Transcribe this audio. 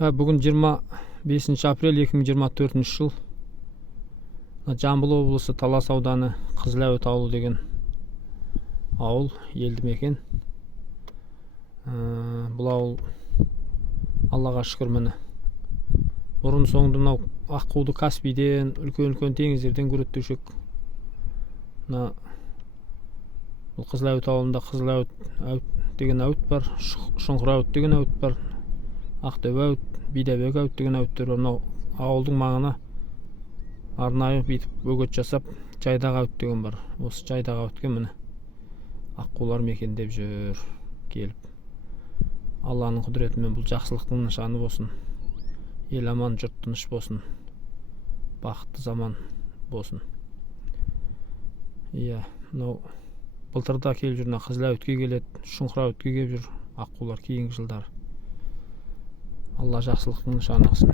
Бүгін 25 апрель 2024 жыл. Жамбыл облысы Талас ауданы Қызыләуіт ауылы деген ауыл, елді мекен. Бұл ауыл Аллаға шүкір міне. Бұрын соңды мынау Аққуды Каспийден, үлкен теңіздерден көреді. Бұл Қызыләуіт ауылында Қызыләуіт деген әуіт бар, Шұңқырәуіт деген әуіт бар, Ақтөбе әуіт, Бидәбек әуіт деген әуіттер бар. Мынау ауылдың маңына арнайы бүйтіп бөгет жасап, Жайдақ әуіт деген бар. Осы Жайдақ әуітке міне аққулар мекендеп жүр келіп. Алланың құдіретімен бұл жақсылықтың нышаны болсын. Ел аман, жұрт тыныш болсын. Бақытты заман болсын. Мынау былтырда келіп жүр, Қызыләуітке келеді, Шұңқырәуітке келіп жүр аққулар кейінгі жылдар. Алла жақсылықтың нышаны қылсын.